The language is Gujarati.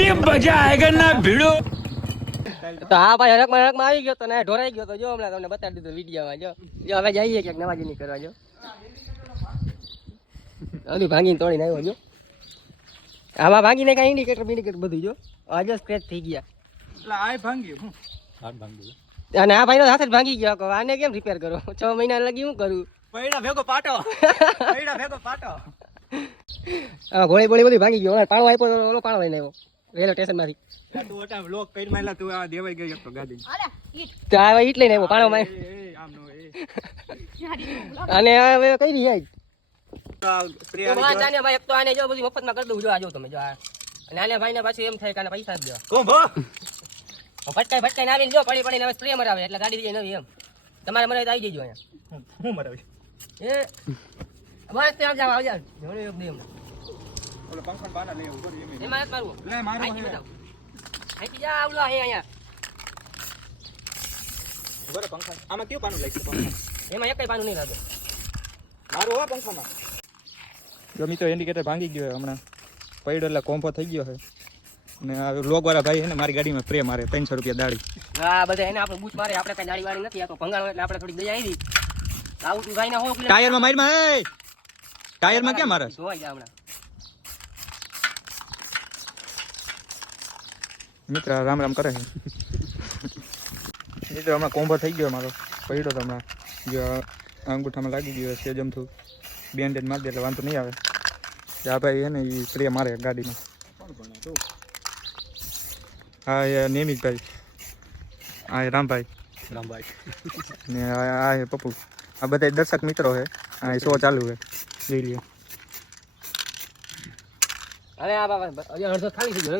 अभी मजा आएगा ना भिड़ो। તો હા ભાઈ હરકમાં આવી ગયો તો ને ઢોરાઈ ગયો તો જો હમણાં તમને બતાવી દીધું વિડીયોમાં જો હવે જઈએ ક્યાંક નવા જૂની કરવા જો હલી ભાંગીને તોડીને આવ્યો જો આમાં ભાંગીને કાંઈ ઇન્ડિકેટર બધું જો આજે સ્ક્રેચ થઈ ગયા એટલે આ ભાંગી હું હાથ ભાંગી અને આ ભાઈનો હાથ જ ભાંગી ગયો કહો આને કેમ રિપેર કરો 6 મહિના લગી શું કરું પૈડા ભેગો પાટો હા ગોળી બોળી બધી ભાંગી ગયો પાણો આપ્યો ઓલો પાણો લઈને આવ્યો રેલવે સ્ટેશન માંથી તું ઓટા લોક કરી માયલા તું આ દેવાઈ ગયો એક તો ગાડી તો આ ઈટ લઈને આવ્યો પાણો માં આમ નો અને હવે કઈ રહી જાય સ્પ્રે તો વાત આને ભાઈ એક તો આને જો બધી મફતમાં કરી દઉં જો આ જો તમે જો આ અને આને ભાઈને પાછું એમ થાય કે આને પૈસા જ દો કોમ ભો ભટકાઈને આવીને જો પડીને હવે સ્પ્રે મરાવે એટલે ગાડી લઈ નવી એમ તમારે મને તો આવી જજો અહીંયા હું મરાવી એ બસ તે આવજા જોડે એક દે એમ ઓલો પંખા બાના લે ઉપર એમ એમાં એક મારવું લે મારો આઈ બતાવ આઈ જા આવલો અહીંયા બરે પંખા આમાં કેવું પાનું લાગશે પંખા એમાં એકય પાનું નહીં લાગે મારું હો પંખામાં જો મિત્રો ઇન્ડિકેટર ભાંગી ગયો હમણાં પડ્યો એટલે કોમ્પો થઈ ગયો છે અને આ લોક વાળા ભાઈ છે ને મારી ગાડીમાં સ્પ્રે મારે 300 રૂપિયા દાડી હા બધા એને આપણે બૂચ મારે આપણે કઈ દાડી વાળી નથી આ તો ભંગાણો એટલે આપણે થોડી દયા આવી આવું તું ભાઈ ના હો ટાયરમાં મારમાં એ ટાયરમાં કેમ મારે જોઈ જા હમણાં મિત્ર રામ રામ કરે છે મિત્ર હમણાં કોમ્બો થઈ ગયો મારો પડ્યો તો હમણાં જો અંગૂઠામાં લાગી ગયો છે જમથું બેન્ડેજ મારી દે એટલે વાંધો નહીં આવે આ ભાઈ છે ને એ સ્પ્રે મારે ગાડીમાં હા એ નેમિતભાઈ હા એ રામભાઈ ને આ એ પપ્પુ આ બધા દર્શક મિત્રો છે આ શો ચાલુ છે જોઈ લ્યો અરે આ બાબા અડધો ખાલી થઈ ગયો